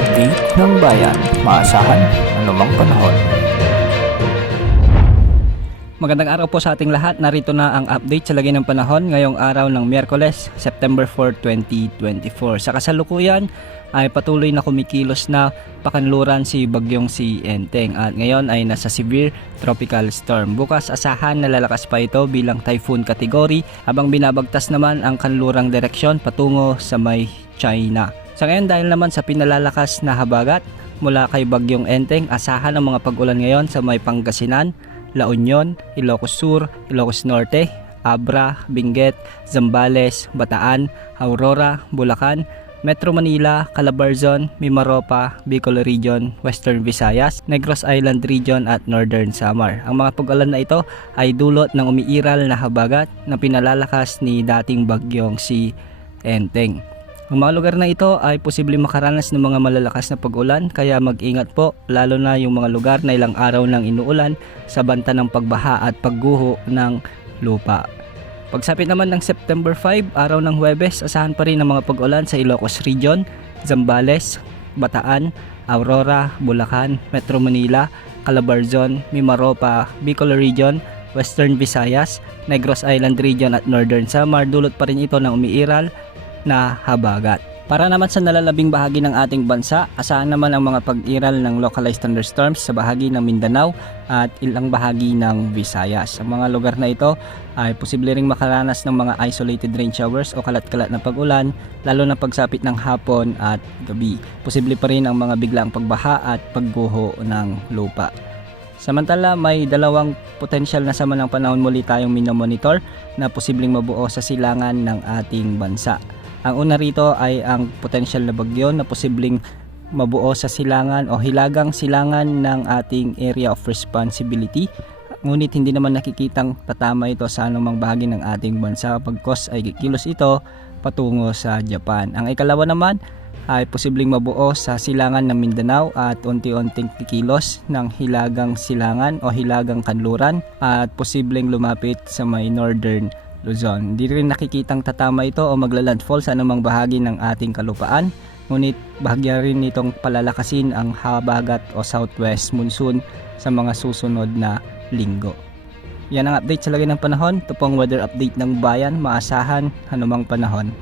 update ng bayan, maasahan anumang panahon. Magandang araw po sa ating lahat. Narito na ang update sa lagay ng panahon ngayong araw ng Miyerkules, September 4, 2024. Sa kasalukuyan ay patuloy na kumikilos na pakanluran si bagyong si Enteng at ngayon ay nasa severe tropical storm. Bukas asahan na lalakas pa ito bilang typhoon category habang binabagtas naman ang kanlurang direksyon patungo sa may China. Sa ngayon dahil naman sa pinalalakas na habagat mula kay bagyong Enteng, asahan ang mga pag-ulan ngayon sa may Pangasinan, La Union, Ilocos Sur, Ilocos Norte, Abra, Benguet, Zambales, Bataan, Aurora, Bulacan, Metro Manila, Calabarzon, Mimaropa, Bicol Region, Western Visayas, Negros Island Region at Northern Samar. Ang mga pag-ulan na ito ay dulot ng umiiral na habagat na pinalalakas ni dating bagyong si Enteng. Ang mga lugar na ito ay posibleng makaranas ng mga malalakas na pag-ulan kaya mag-ingat po lalo na yung mga lugar na ilang araw nang inuulan sa banta ng pagbaha at pagguho ng lupa. Pagsapit naman ng September 5, araw ng Huwebes, asahan pa rin ang mga pag-ulan sa Ilocos Region, Zambales, Bataan, Aurora, Bulacan, Metro Manila, Calabarzon, Mimaropa, Bicol Region, Western Visayas, Negros Island Region at Northern Samar. Dulot pa rin ito ng umiiral na habagat. Para naman sa nalalabing bahagi ng ating bansa, asahan naman ang mga pag-iral ng localized thunderstorms sa bahagi ng Mindanao at ilang bahagi ng Visayas. Ang mga lugar na ito ay posible ring makaranas ng mga isolated rain showers o kalat-kalat na pag-ulan lalo na pagsapit ng hapon at gabi. Posible pa rin ang mga biglaang pagbaha at pagguho ng lupa. Samantala, may dalawang potensyal na sama ng panahon muli tayong minomonitor na posibleng mabuo sa silangan ng ating bansa. Ang una rito ay ang potensyal na bagyo na posibleng mabuo sa silangan o hilagang silangan ng ating area of responsibility. Ngunit hindi naman nakikitang tatama ito sa anumang bahagi ng ating bansa pagkos ay kikilos ito patungo sa Japan. Ang ikalawa naman ay posibleng mabuo sa silangan ng Mindanao at unti-unting kikilos ng hilagang silangan o hilagang kanluran at posibleng lumapit sa may northern Luzon. Hindi rin nakikitang tatama ito o maglalandfall sa anumang bahagi ng ating kalupaan. Ngunit bahagya rin nitong palalakasin ang habagat o southwest monsoon sa mga susunod na linggo. Yan ang update sa lagay ng panahon. Ito po ang weather update ng bayan, maasahan anumang panahon.